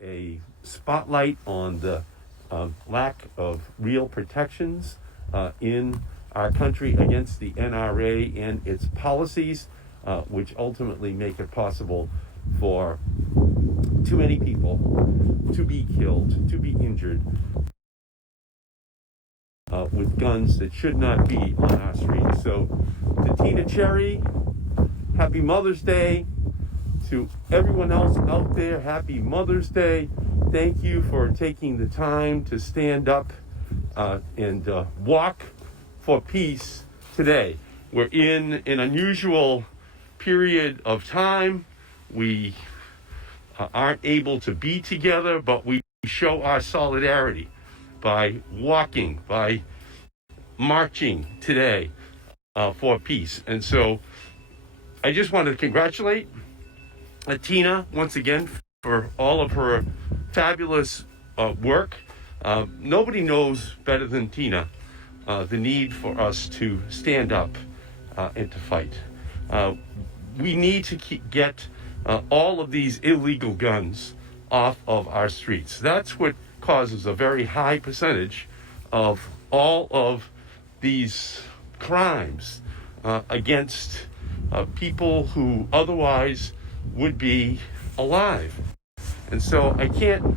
a spotlight on the lack of real protections in our country against the NRA and its policies, which ultimately make it possible for too many people to be killed, to be injured with guns that should not be on our streets. So to Tina Chéry, happy Mother's Day. To everyone else out there, happy Mother's Day. Thank you for taking the time to stand up and walk for peace today. We're in an unusual period of time. We aren't able to be together, but we show our solidarity by walking, by marching today for peace. And so I just want to congratulate Tina once again for all of her fabulous work. Nobody knows better than Tina the need for us to stand up and to fight. We need to get all of these illegal guns off of our streets. That's what causes a very high percentage of all of these crimes against people who otherwise would be alive. And so I can't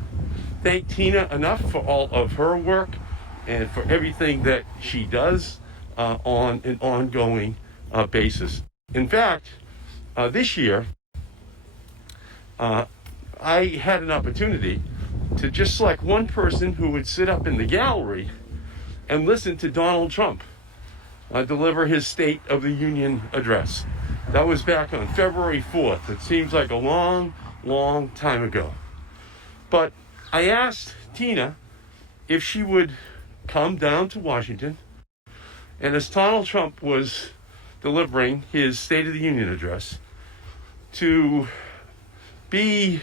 thank Tina enough for all of her work and for everything that she does on an ongoing basis. In fact, this year, I had an opportunity to just select one person who would sit up in the gallery and listen to Donald Trump deliver his State of the Union address. That was back on February 4th. It seems like a long, long time ago. But I asked Tina if she would come down to Washington, and as Donald Trump was delivering his State of the Union address, to be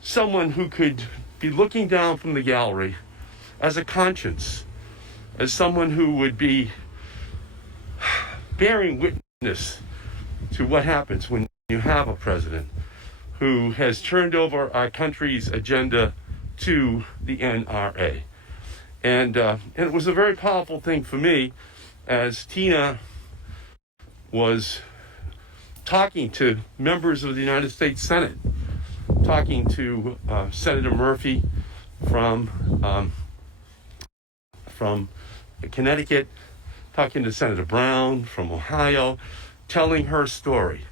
someone who could be looking down from the gallery as a conscience, as someone who would be bearing witness to what happens when you have a president who has turned over our country's agenda to the NRA. And it was a very powerful thing for me as Tina was talking to members of the United States Senate, talking to Senator Murphy from Connecticut, talking to Senator Brown from Ohio, telling her story,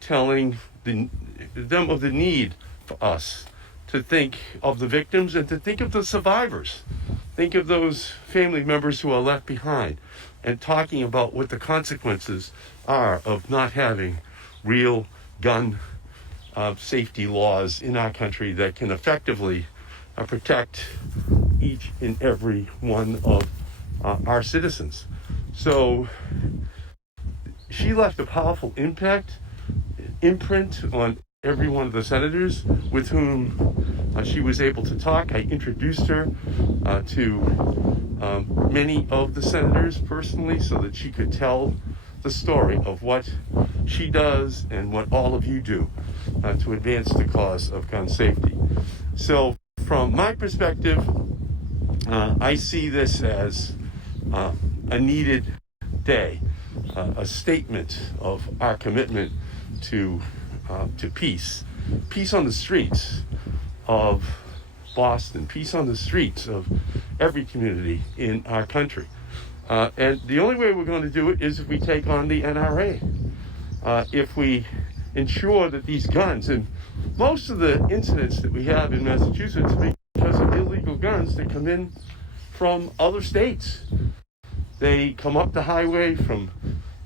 telling them of the need for us to think of the victims and to think of the survivors, think of those family members who are left behind, and talking about what the consequences are of not having real gun safety laws in our country that can effectively protect each and every one of our citizens. So she left a powerful imprint on every one of the senators with whom she was able to talk. I introduced her to many of the senators personally so that she could tell the story of what she does and what all of you do to advance the cause of gun safety. So from my perspective, I see this as a needed day, a statement of our commitment to peace on the streets of Boston, peace on the streets of every community in our country. And the only way we're going to do it is if we take on the NRA, if we ensure that these guns, and most of the incidents that we have in Massachusetts are because of illegal guns that come in from other states. They come up the highway from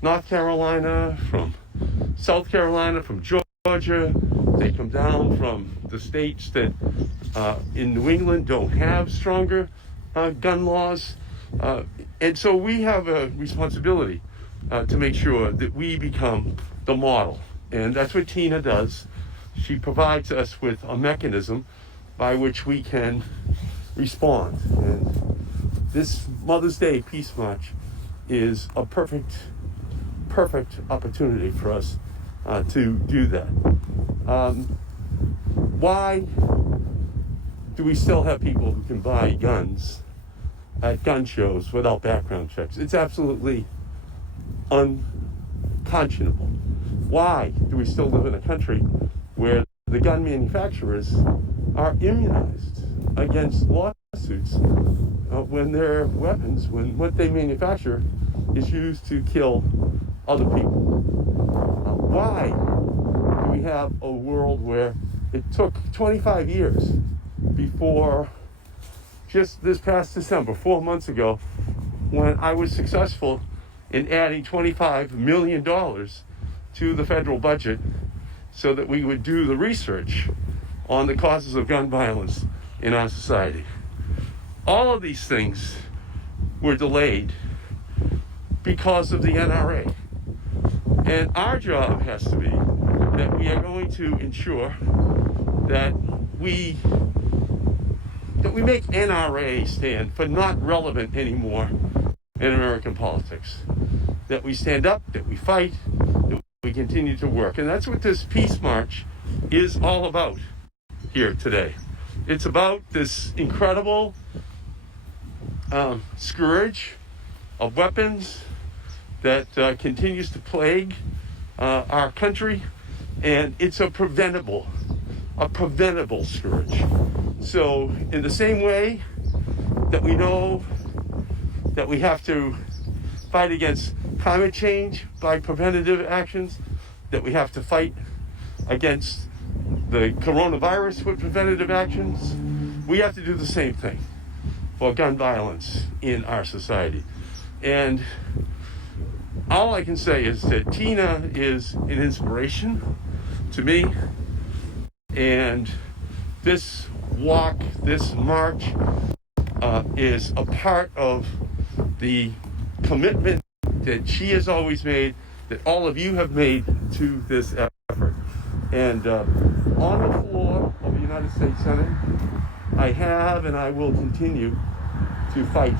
North Carolina, from South Carolina, from Georgia. They come down from the states that in New England don't have stronger gun laws. And so we have a responsibility to make sure that we become the model. And that's what Tina does. She provides us with a mechanism by which we can respond. And this Mother's Day Peace March is a perfect opportunity for us to do that. Why do we still have people who can buy guns at gun shows without background checks? It's absolutely unconscionable. Why do we still live in a country where the gun manufacturers are immunized against lawsuits when their weapons, when what they manufacture is used to kill other people? Why do we have a world where it took 25 years before, just this past December, 4 months ago, when I was successful in adding $25 million to the federal budget so that we would do the research on the causes of gun violence in our society? All of these things were delayed because of the NRA. And our job has to be that we are going to ensure that we make NRA stand for not relevant anymore in American politics. That we stand up, that we fight, that we continue to work. And that's what this peace march is all about here today. It's about this incredible scourge of weapons that continues to plague our country, and it's a preventable scourge. So in the same way that we know that we have to fight against climate change by preventative actions, that we have to fight against the coronavirus with preventative actions, we have to do the same thing for gun violence in our society. And all I can say is that Tina is an inspiration to me, and this walk, this march is a part of the commitment that she has always made, that all of you have made to this effort. And on the floor of the United States Senate, I have and I will continue to fight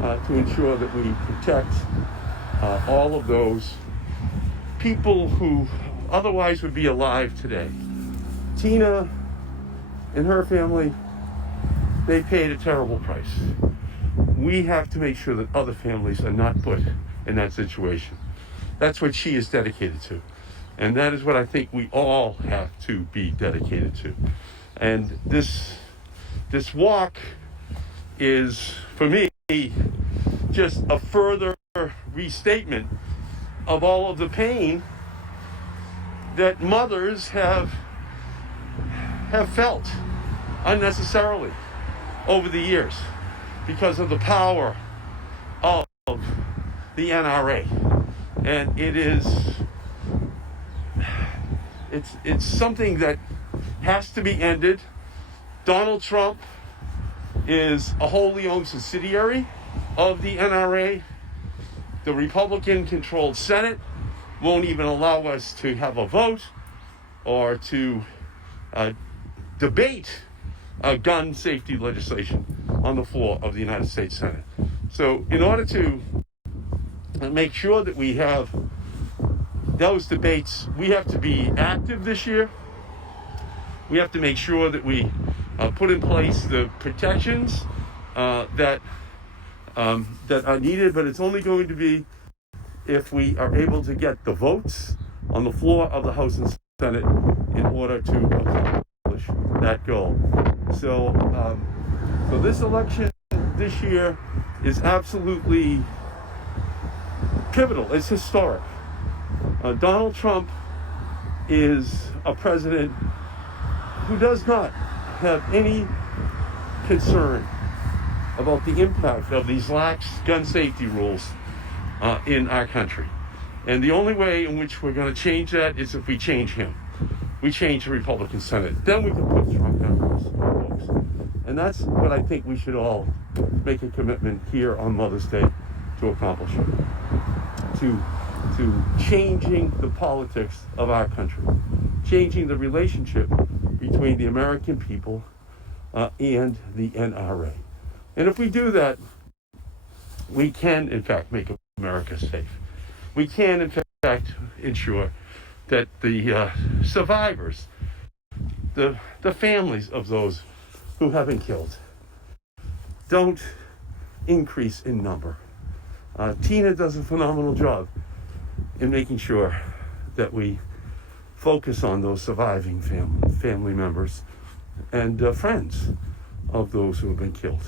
to ensure that we protect all of those people who otherwise would be alive today. Tina and her family, they paid a terrible price. We have to make sure that other families are not put in that situation. That's what she is dedicated to. And that is what I think we all have to be dedicated to. And this walk is, for me, just a further restatement of all of the pain that mothers have felt unnecessarily over the years because of the power of the NRA. And it's something that has to be ended. Donald Trump is a wholly owned subsidiary of the NRA. The Republican-controlled Senate won't even allow us to have a vote or to debate gun safety legislation on the floor of the United States Senate. So in order to make sure that we have those debates, we have to be active this year. We have to make sure that we put in place the protections that are needed, but it's only going to be if we are able to get the votes on the floor of the House and Senate in order to accomplish that goal. So this election this year is absolutely pivotal. It's historic. Donald Trump is a president who does not have any concern about the impact of these lax gun safety rules in our country. And the only way in which we're going to change that is if we change him. We change the Republican Senate. Then we can put strong gun folks. And that's what I think we should all make a commitment here on Mother's Day to accomplish. To changing the politics of our country. Changing the relationship between the American people and the NRA. And if we do that, we can, in fact, make America safe. We can, in fact, ensure that the survivors, the families of those who have been killed don't increase in number. Tina does a phenomenal job in making sure that we focus on those surviving family members and friends of those who have been killed.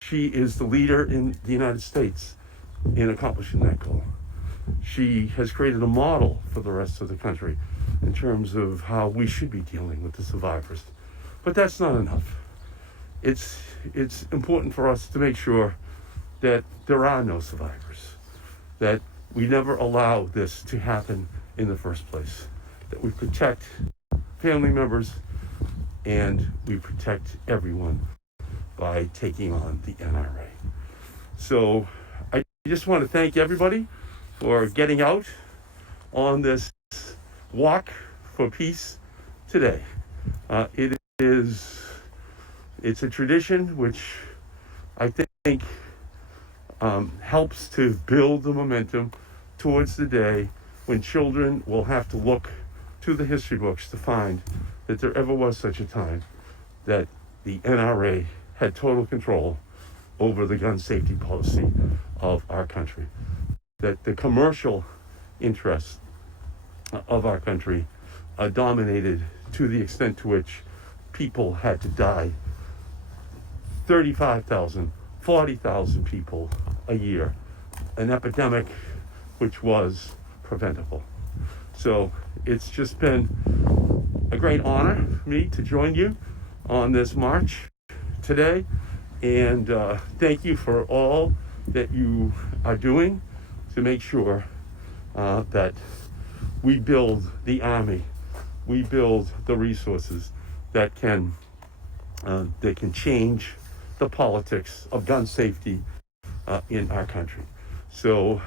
She is the leader in the United States in accomplishing that goal. She has created a model for the rest of the country in terms of how we should be dealing with the survivors. But that's not enough. It's important for us to make sure that there are no survivors, that we never allow this to happen in the first place, that we protect family members and we protect everyone by taking on the NRA. So I just want to thank everybody for getting out on this walk for peace today. It's a tradition which I think helps to build the momentum towards the day when children will have to look to the history books to find that there ever was such a time that the NRA had total control over the gun safety policy of our country, that the commercial interests of our country dominated to the extent to which people had to die, 35,000, 40,000 people a year, an epidemic which was preventable. So it's just been a great honor for me to join you on this march today, and thank you for all that you are doing to make sure that we build the army, we build the resources that can change the politics of gun safety in our country. So